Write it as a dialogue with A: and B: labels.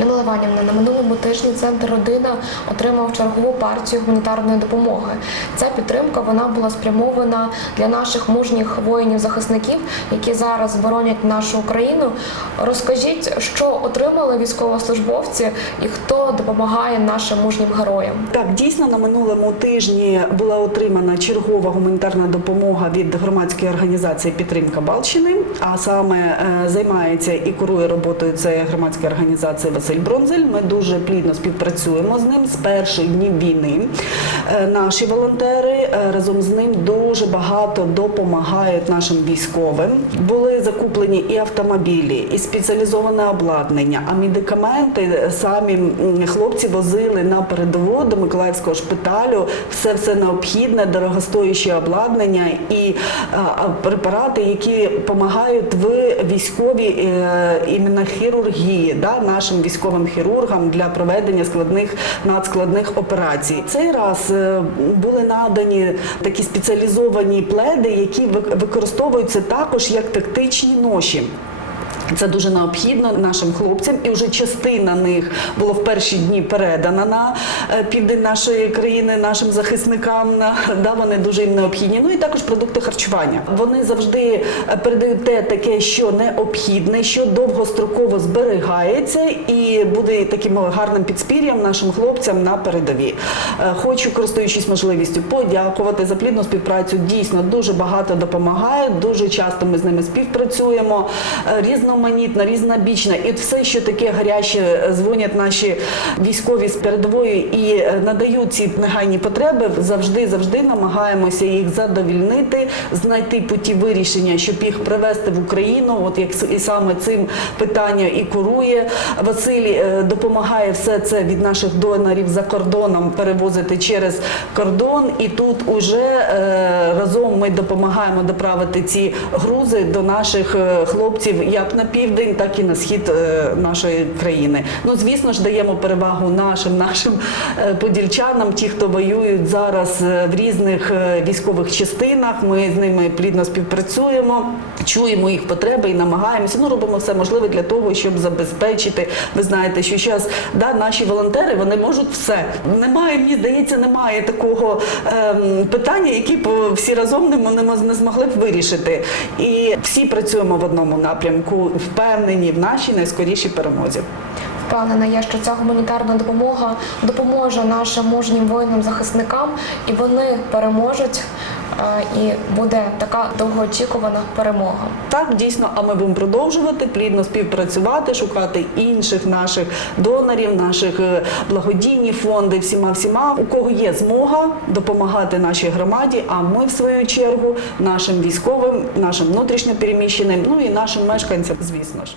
A: Ніна Леванівна, на минулому тижні центр родина отримав чергову партію гуманітарної допомоги. Ця підтримка вона була спрямована для наших мужніх воїнів-захисників, які зараз боронять нашу Україну. Розкажіть, що отримали військовослужбовці і хто допомагає нашим мужнім героям.
B: Так, дійсно на минулому тижні була отримана чергова гуманітарна допомога від громадської організації Підтримка Балщини. А саме е, займається і курує роботою це громадська організація Василь Бронзель. Ми дуже плідно співпрацюємо з ним з перших днів війни. Е, Наші волонтери е, разом з ним дуже багато допомагають нашим військовим. Були закуплені і автомобілі, і спеціалізоване обладнання, а медикаменти самі хлопці возили на передову до Миколаївського шпиталю. Все все необхідне, дорогостояще обладнання і а, препарати, які допомагають в військовій е, іменно хірургії, да, нашим військовим хірургам для проведення складних надскладних операцій. Цей раз е, були надані такі спеціалізовані пледи, які вик- використовуються також як тактичні ноші. Це дуже необхідно нашим хлопцям, і вже частина них було в перші дні передана на е, південь нашої країни нашим захисникам. Да, вони дуже їм необхідні. Ну і також продукти харчування. Вони завжди е, передають те таке, що необхідне, що довгостроково зберігається, і буде таким гарним підспір'ям нашим хлопцям на передовій. Е, Хочу, користуючись можливістю, подякувати за плідну співпрацю. Дійсно дуже багато допомагає. Дуже часто ми з ними співпрацюємо. Е, Різноманітна, різнобічна, і все, що таке гаряче, е, дзвонять наші військові з передової і е, надають ці негайні потреби. Завжди, завжди намагаємося їх задовільнити, знайти путі вирішення, щоб їх привести в Україну. От як і саме цим питання і курує Василь е, допомагає все це від наших донорів за кордоном перевозити через кордон. І тут уже допомагаємо доправити ці грузи до наших е, хлопців як на південь, так і на схід е, нашої країни. Ну звісно ж даємо перевагу нашим нашим е, подільчанам, ті, хто воюють зараз в різних військових частинах. Ми з ними плідно співпрацюємо, чуємо їх потреби і намагаємося. Ну робимо все можливе для того, щоб забезпечити. Ви знаєте, що зараз да, наші волонтери вони можуть все. Немає, мені здається, немає такого ем, питання, які б всі разом не, м- не змогли б вирішити. І всі працюємо в одному напрямку, впевнені в нашій найскорішій перемозі.
A: Впевнена я, що ця гуманітарна допомога допоможе нашим мужнім воїнам-захисникам, і вони переможуть, і буде така довгоочікувана перемога.
B: Так, дійсно, а ми будемо продовжувати плідно співпрацювати, шукати інших наших донорів, наших е, благодійні фонди, всіма всіма, у кого є змога допомагати нашій громаді. А ми, в свою чергу, нашим військовим, нашим внутрішньо переміщеним, ну і нашим мешканцям, звісно ж.